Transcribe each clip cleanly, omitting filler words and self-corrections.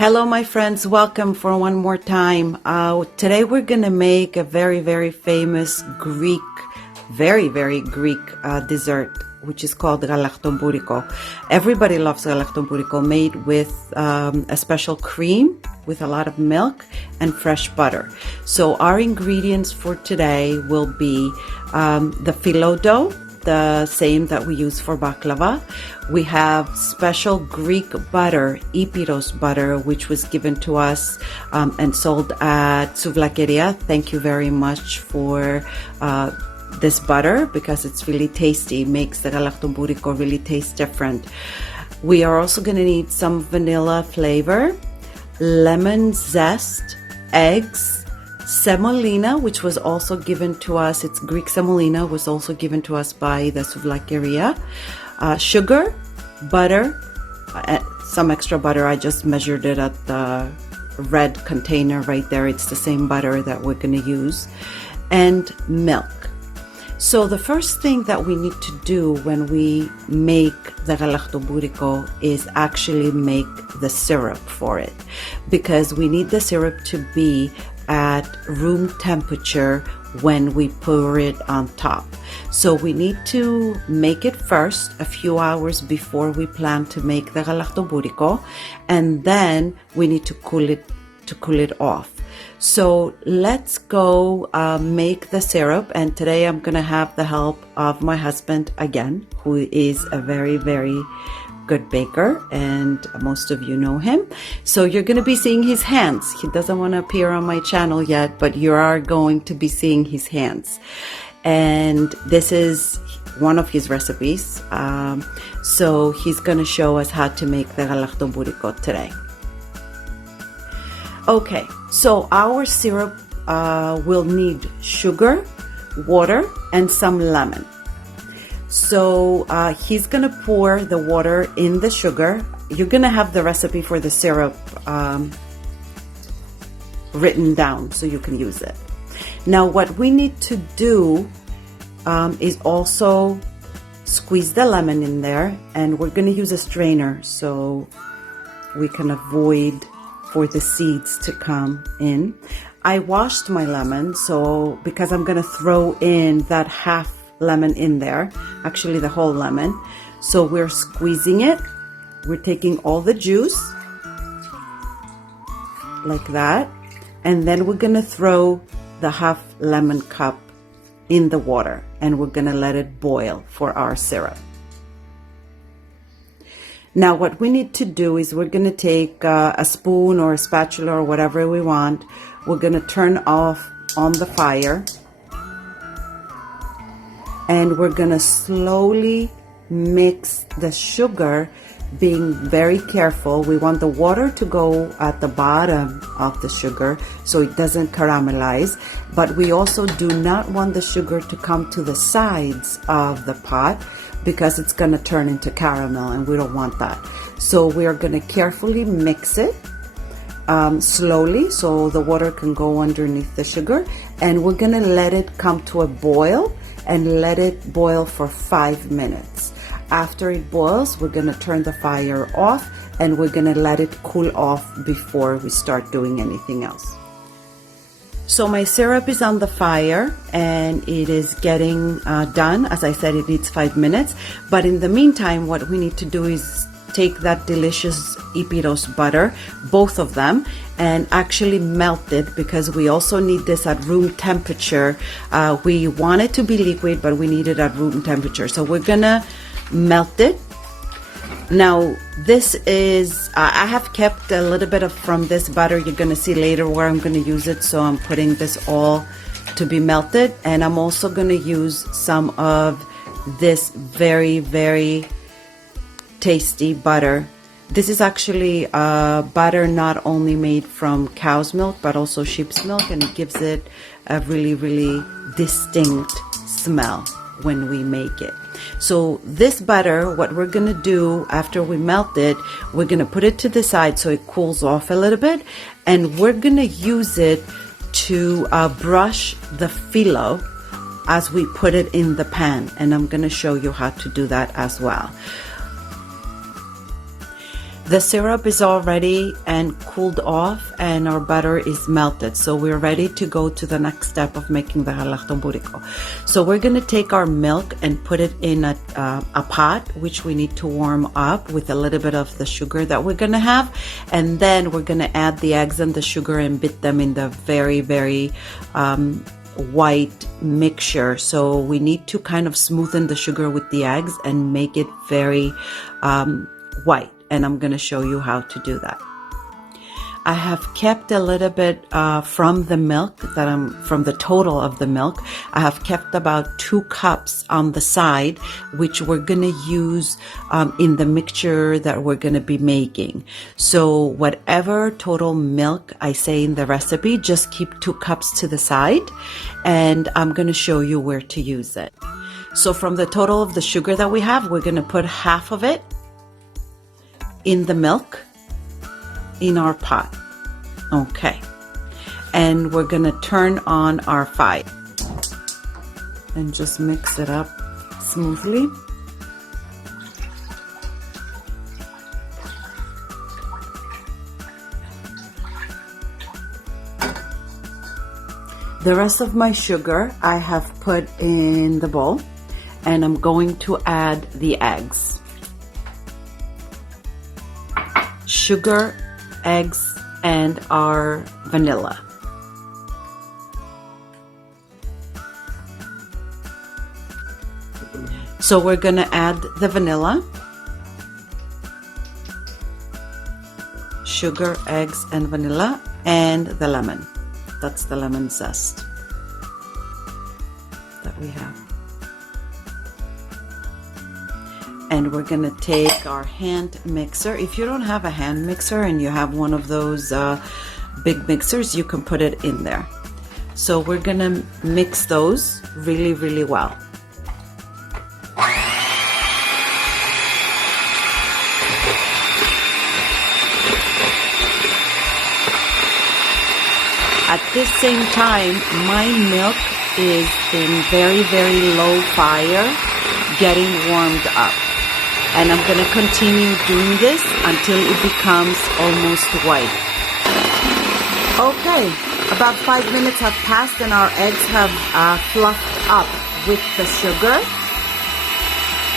Hello, my friends. Welcome for one more time. Today we're going to make a very, very famous Greek, very Greek dessert, which is called Galaktoboureko. Everybody loves Galaktoboureko, made with a special cream, with a lot of milk and fresh butter. So our ingredients for today will be the phyllo dough, the same that we use for baklava. We have special Greek butter, Epiros butter, which was given to us and sold at Souvlakeria. Thank you very much for this butter because it's really tasty. It makes the Galaktoboureko really taste different. We are also going to need some vanilla flavor, lemon zest, eggs, semolina, which was also given to us. It's Greek semolina, was also given to us by the Souvlakeria. Sugar, butter, some extra butter. I just measured it at the red container right there. It's the same butter that we're going to use. And milk. So the first thing that we need to do when we make the Galaktoboureko is actually make the syrup for it, because we need the syrup to be at room temperature when we pour it on top. So we need to make it first a few hours before we plan to make the Galaktoboureko, and then we need to cool it off. So let's go make the syrup, and today I'm gonna have the help of my husband again, who is a very good baker, and most of you know him. So you're going to be seeing his hands. He doesn't want to appear on my channel yet, but you are going to be seeing his hands. And this is one of his recipes. So he's going to show us how to make the Galaktoboureko today. Okay, so our syrup will need sugar, water, and some lemon. So he's going to pour the water in the sugar. You're going to have the recipe for the syrup written down so you can use it. Now what we need to do is also squeeze the lemon in there, and we're going to use a strainer so we can avoid for the seeds to come in. I washed my lemon, so because I'm going to throw in that half lemon in there, actually the whole lemon. So we're squeezing it. We're taking all the juice like that, and then we're gonna throw the half lemon cup in the water, and we're gonna let it boil for our syrup. Now what we need to do is we're gonna take a spoon or a spatula or whatever we want. We're gonna turn off on the fire, and we're gonna slowly mix the sugar, being very careful. We want the water to go at the bottom of the sugar so it doesn't caramelize, but we also do not want the sugar to come to the sides of the pot because it's gonna turn into caramel, and we don't want that. So we're gonna carefully mix it slowly so the water can go underneath the sugar, and we're gonna let it come to a boil and let it boil for 5 minutes. After it boils, we're gonna turn the fire off, and we're gonna let it cool off before we start doing anything else. So my syrup is on the fire and it is getting done. As I said, it needs 5 minutes, but in the meantime what we need to do is take that delicious Epiros butter, both of them, and actually melt it, because we also need this at room temperature. We want it to be liquid, but we need it at room temperature. So we're gonna melt it. Now this is, I have kept a little bit of from this butter. You're gonna see later where I'm gonna use it. So I'm putting this all to be melted, and I'm also gonna use some of this very tasty butter. This is actually butter not only made from cow's milk but also sheep's milk, and it gives it a really distinct smell when we make it. So this butter, what we're gonna do after we melt it, we're gonna put it to the side so it cools off a little bit, and we're gonna use it to brush the phyllo as we put it in the pan, and I'm gonna show you how to do that as well. The syrup is all ready and cooled off, and our butter is melted. So we're ready to go to the next step of making the Galaktoboureko. So we're going to take our milk and put it in a pot, which we need to warm up with a little bit of the sugar that we're going to have. And then we're going to add the eggs and the sugar and beat them in the very, very white mixture. So we need to kind of smoothen the sugar with the eggs and make it very white. And I'm going to show you how to do that. I have kept a little bit from the milk from the total of the milk. I have kept about 2 cups on the side, which we're going to use in the mixture that we're going to be making. So whatever total milk I say in the recipe, just keep 2 cups to the side, and I'm going to show you where to use it. So from the total of the sugar that we have, we're going to put half of it in the milk in our pot. Okay, and we're gonna turn on our fire and just mix it up smoothly. The rest of my sugar I have put in the bowl, and I'm going to add the eggs. Sugar, eggs, and our vanilla. So we're gonna add the vanilla, sugar, eggs, and vanilla, and the lemon. That's the lemon zest that we have. And we're gonna take our hand mixer. If you don't have a hand mixer and you have one of those big mixers, you can put it in there. So we're gonna mix those really, really well. At this same time, my milk is in very, very low fire, getting warmed up. And I'm going to continue doing this until it becomes almost white. Okay, about 5 minutes have passed and our eggs have fluffed up with the sugar.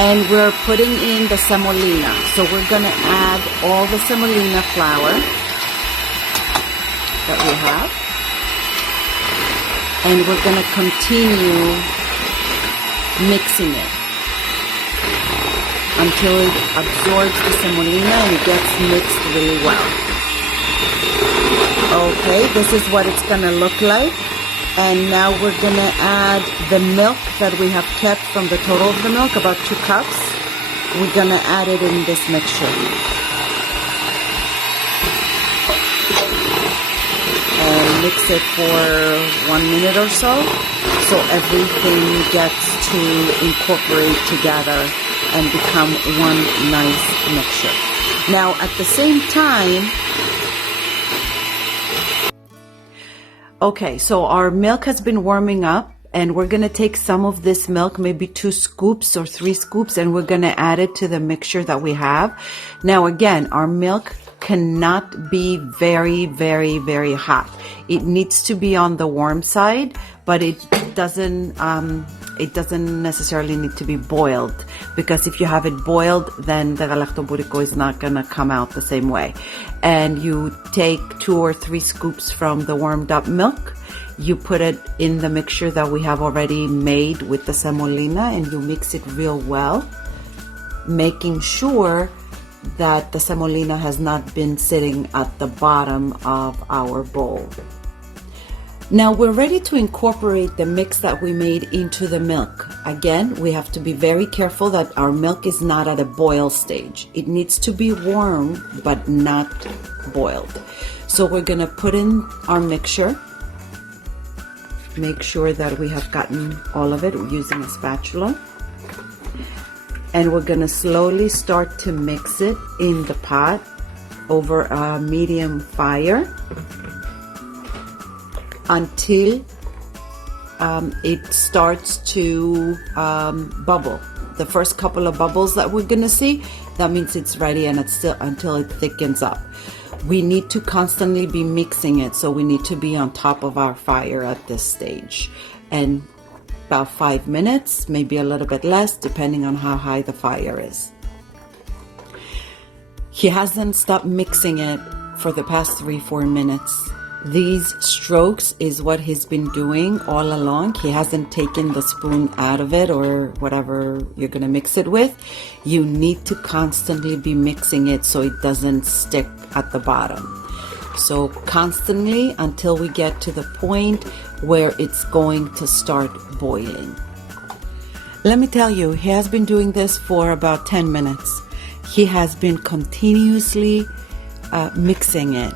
And we're putting in the semolina. So we're going to add all the semolina flour that we have. And we're going to continue mixing it until it absorbs the semolina and it gets mixed really well. Okay, this is what it's gonna look like. And now we're gonna add the milk that we have kept from the total of the milk, about 2 cups. We're gonna add it in this mixture. And mix it for 1 minute or so everything gets to incorporate together and become one nice mixture. Now at the same time, okay, so our milk has been warming up, and we're gonna take some of this milk, maybe 2 scoops or 3 scoops, and we're gonna add it to the mixture that we have. Now again, our milk cannot be very, very, very hot. It needs to be on the warm side, but it doesn't necessarily need to be boiled, because if you have it boiled, then the Galaktoboureko is not gonna come out the same way. And you take 2 or 3 scoops from the warmed up milk, you put it in the mixture that we have already made with the semolina, and you mix it real well, making sure that the semolina has not been sitting at the bottom of our bowl. Now we're ready to incorporate the mix that we made into the milk. Again, we have to be very careful that our milk is not at a boil stage. It needs to be warm, but not boiled. So we're gonna put in our mixture. Make sure that we have gotten all of it using a spatula. And we're gonna slowly start to mix it in the pot over a medium fire until it starts to bubble. the first couple of bubbles that we're gonna see, that means it's ready, and it's still until it thickens up. We need to constantly be mixing it, so we need to be on top of our fire at this stage. And about 5 minutes, maybe a little bit less, depending on how high the fire is. He hasn't stopped mixing it for the past 3-4 minutes. These strokes is what he's been doing all along. He hasn't taken the spoon out of it or whatever you're gonna mix it with. You need to constantly be mixing it so it doesn't stick at the bottom. So constantly until we get to the point where it's going to start boiling. Let me tell you, he has been doing this for about 10 minutes. He has been continuously mixing it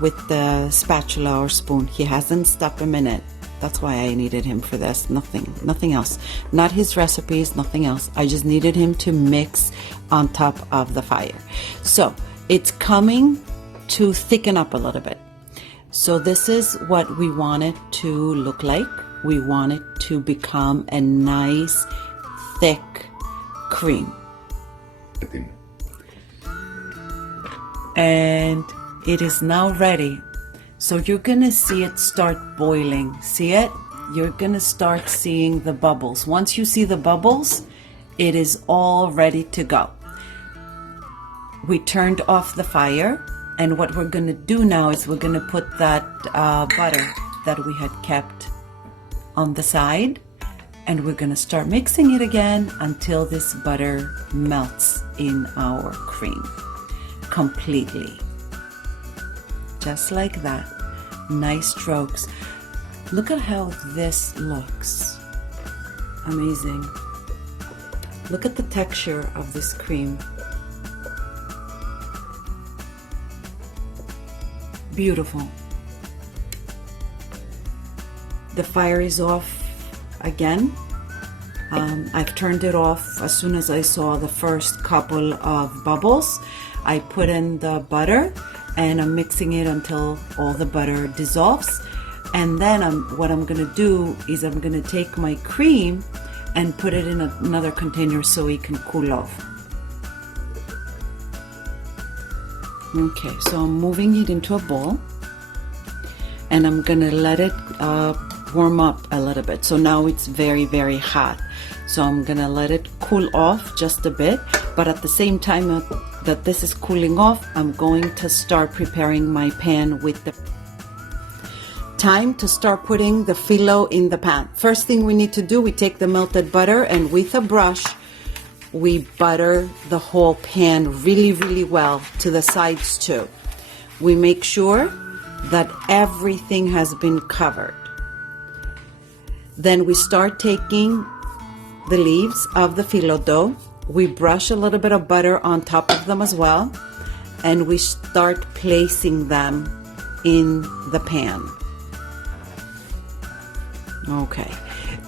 with the spatula or spoon. He hasn't stopped a minute. That's why I needed him for this. Nothing else. Not his recipes, nothing else. I just needed him to mix on top of the fire. So it's coming to thicken up a little bit. So this is what we want it to look like. We want it to become a nice, thick cream. And it is now ready. So you're gonna see it start boiling. See it? You're gonna start seeing the bubbles. Once you see the bubbles, it is all ready to go. We turned off the fire, and what we're gonna do now is we're gonna put that butter that we had kept on the side, and we're gonna start mixing it again until this butter melts in our cream completely. Just like that. Nice strokes. Look at how this looks. Amazing. Look at the texture of this cream. Beautiful. The fire is off again. I've turned it off as soon as I saw the first couple of bubbles. I put in the butter and I'm mixing it until all the butter dissolves. And then what I'm gonna do is I'm gonna take my cream and put it in another container so it can cool off. Okay, so I'm moving it into a bowl and I'm gonna let it warm up a little bit. So now it's very, very hot. So I'm gonna let it cool off just a bit, but at the same time that this is cooling off, I'm going to start preparing my pan with the time to start putting the phyllo in the pan. First thing we need to do, we take the melted butter and with a brush, we butter the whole pan really, really well to the sides too. We make sure that everything has been covered. Then we start taking the leaves of the phyllo dough. We brush a little bit of butter on top of them as well, and we start placing them in the pan. Okay,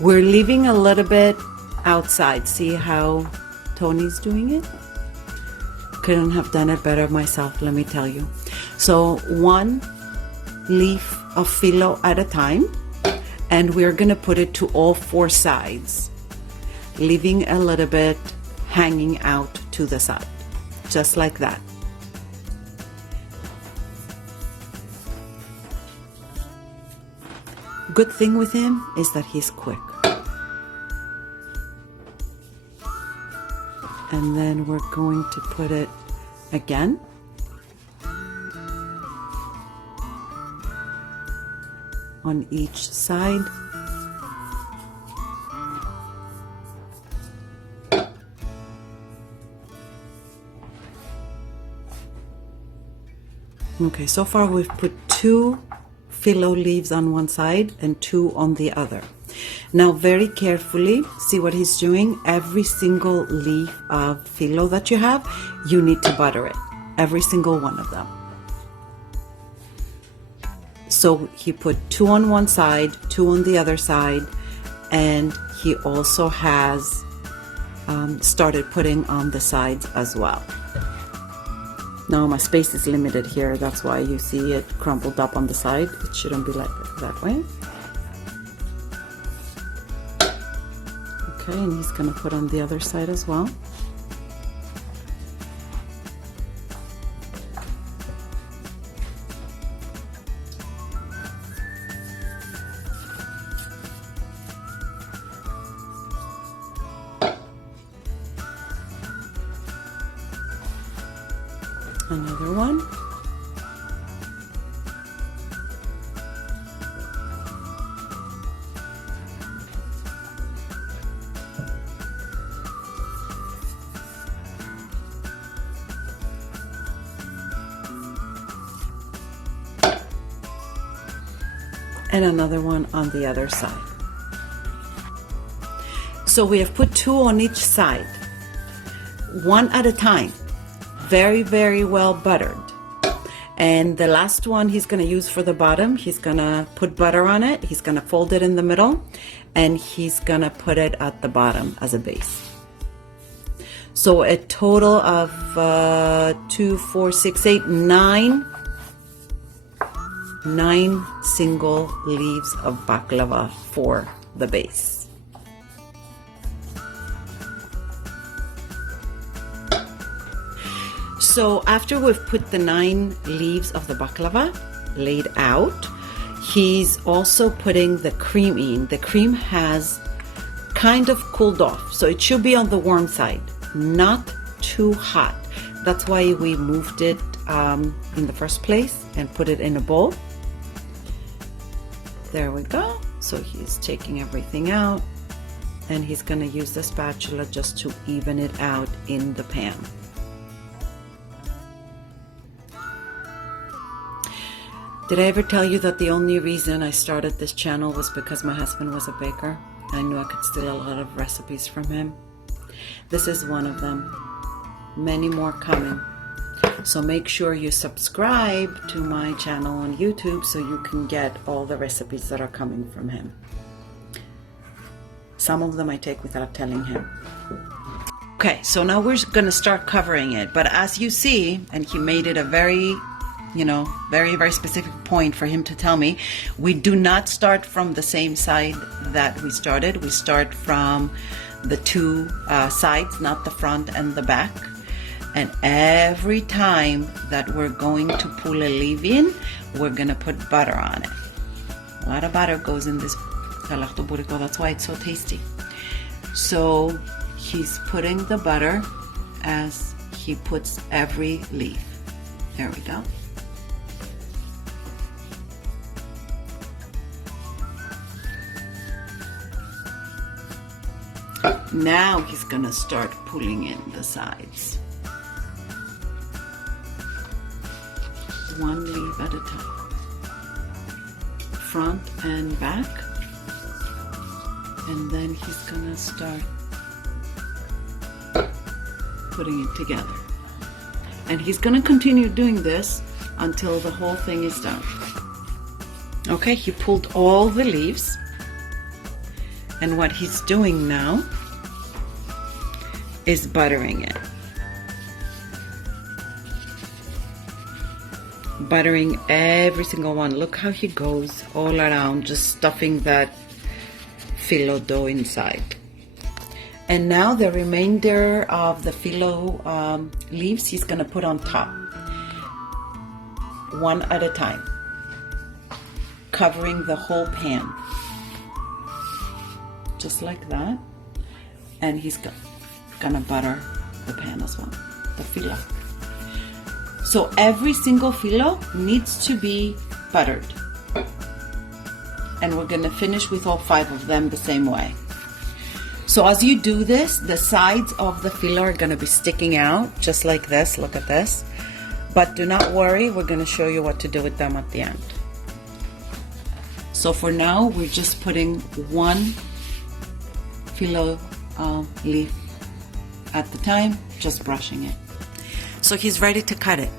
we're leaving a little bit outside. See how Tony's doing it? Couldn't have done it better myself, let me tell you. So one leaf of phyllo at a time, and we're gonna put it to all 4 sides, leaving a little bit hanging out to the side, just like that. Good thing with him is that he's quick. And then we're going to put it again. On each side. Okay, so far we've put 2 phyllo leaves on one side and 2 on the other. Now very carefully, see what he's doing. Every single leaf of phyllo that you have, you need to butter it. Every single one of them. So he put 2 on one side, 2 on the other side, and he also has started putting on the sides as well. Now my space is limited here, that's why you see it crumpled up on the side. It shouldn't be like that way. Okay, and he's gonna put on the other side as well. Another one. And another one on the other side. So we have put 2 on each side, one at a time, very, very well buttered. And the last one he's going to use for the bottom, he's going to put butter on it, he's going to fold it in the middle, and he's going to put it at the bottom as a base. So a total of 2, 4, 6, 8, 9 single leaves of baklava for the base. So after we've put the 9 leaves of the baklava laid out, he's also putting the cream in. The cream has kind of cooled off, so it should be on the warm side, not too hot. That's why we moved it in the first place and put it in a bowl. There we go. So he's taking everything out, and he's going to use the spatula just to even it out in the pan. Did I ever tell you that the only reason I started this channel was because my husband was a baker? I knew I could steal a lot of recipes from him. This is one of them. Many more coming. So make sure you subscribe to my channel on YouTube so you can get all the recipes that are coming from him. Some of them I take without telling him. Okay, so now we're going to start covering it. But as you see, and he made it a very, very, very specific point for him to tell me, we do not start from the same side that we started. We start from the 2 sides, not the front and the back. And every time that we're going to pull a leaf in, we're going to put butter on it. A lot of butter goes in this galaktoboureko, that's why it's so tasty. So he's putting the butter as he puts every leaf. There we go. Now he's going to start pulling in the sides. One leaf at a time, front and back, and then he's gonna start putting it together, and he's gonna continue doing this until the whole thing is done. Okay, he pulled all the leaves, and what he's doing now is buttering it. Buttering every single one. Look how he goes all around, just stuffing that phyllo dough inside. And now the remainder of the phyllo leaves he's going to put on top, one at a time, covering the whole pan, just like that. And he's gonna butter the pan as well, the phyllo. So every single phyllo needs to be buttered. And we're gonna finish with all 5 of them the same way. So as you do this, the sides of the phyllo are gonna be sticking out just like this, look at this. But do not worry, we're gonna show you what to do with them at the end. So for now, we're just putting 1 phyllo leaf at the time, just brushing it. So he's ready to cut it.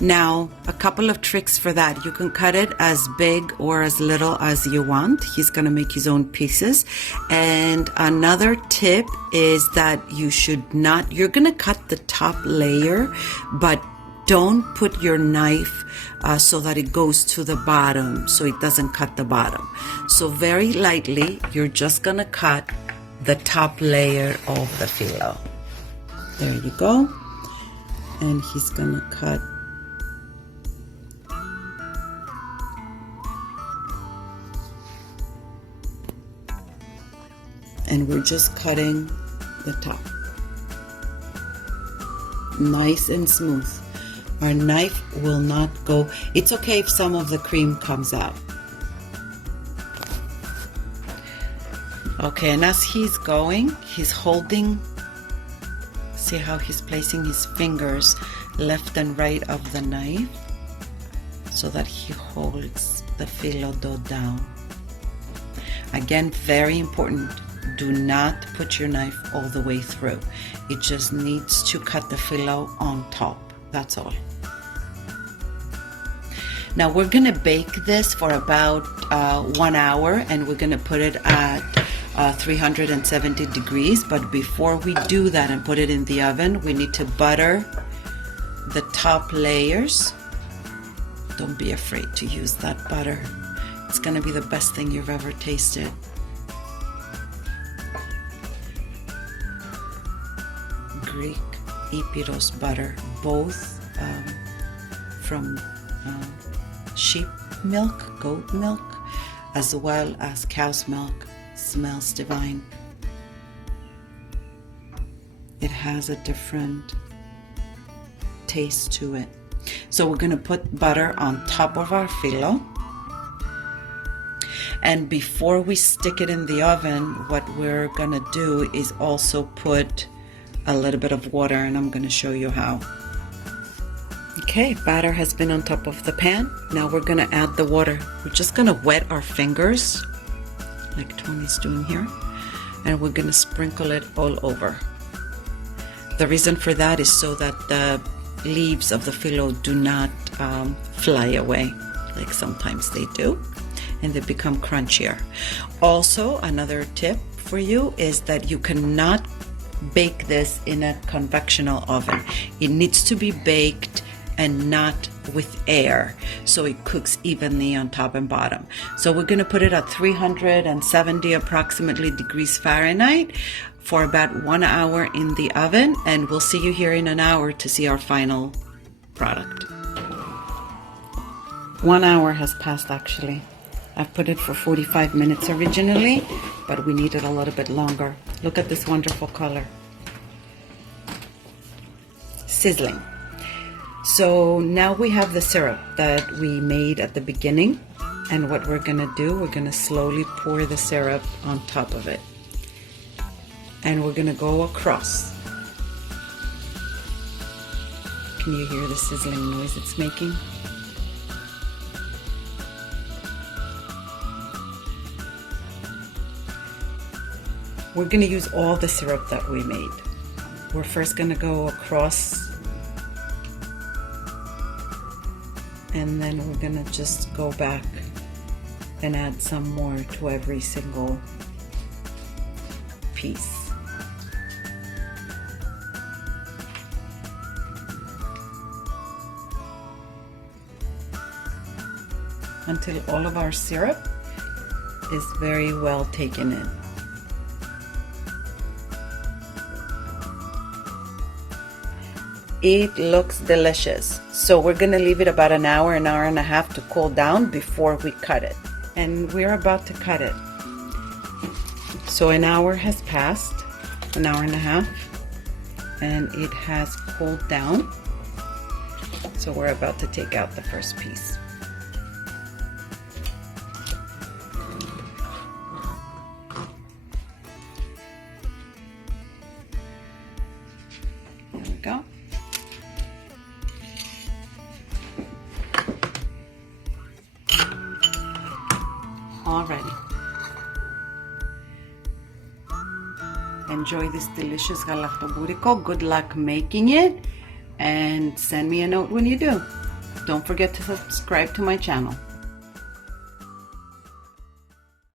Now, a couple of tricks for that. You can cut it as big or as little as you want. He's going to make his own pieces. And another tip is that you're going to cut the top layer, but don't put your knife so that it goes to the bottom, so it doesn't cut the bottom. So very lightly, you're just going to cut the top layer of the phyllo. There you go. And he's gonna cut and we're just cutting the top. Nice and smooth. Our knife will not go, it's okay if some of the cream comes out. Okay, and as he's going, he's holding, see how he's placing his fingers left and right of the knife so that he holds the phyllo dough down. Again, very important, do not put your knife all the way through. It just needs to cut the phyllo on top, that's all. Now we're gonna bake this for about 1 hour, and we're gonna put it at 370 degrees, but before we do that and put it in the oven, we need to butter the top layers. Don't be afraid to use that butter. It's gonna be the best thing you've ever tasted. Greek Epiros butter, both from sheep milk, goat milk, as well as cow's milk. Smells divine. It has a different taste to it. So we're going to put butter on top of our phyllo, and before we stick it in the oven, what we're going to do is also put a little bit of water, and I'm going to show you how. Okay, batter has been on top of the pan. Now we're going to add the water. We're just going to wet our fingers like Tony's doing here, and we're going to sprinkle it all over. The reason for that is so that the leaves of the phyllo do not fly away like sometimes they do, and they become crunchier. Also, another tip for you is that you cannot bake this in a convectional oven. It needs to be baked and not with air, so it cooks evenly on top and bottom. So we're going to put it at 370 approximately degrees Fahrenheit for about 1 hour in the oven, and we'll see you here in an hour to see our final product. 1 hour has passed actually. I've put it for 45 minutes originally, but we need it a little bit longer. Look at this wonderful color. Sizzling. So now we have the syrup that we made at the beginning, and what we're gonna do, we're gonna slowly pour the syrup on top of it, and we're gonna go across. Can you hear the sizzling noise it's making? We're gonna use all the syrup that we made. We're first gonna go across, and then we're gonna just go back and add some more to every single piece. Until all of our syrup is very well taken in. It looks delicious. So we're gonna leave it about an hour and a half to cool down before we cut it. And we're about to cut it. So an hour has passed, an hour and a half, and it has cooled down. So we're about to take out the first piece. There we go. Already. Enjoy this delicious Galaktoboureko. Good luck making it, and send me a note when you do. Don't forget to subscribe to my channel.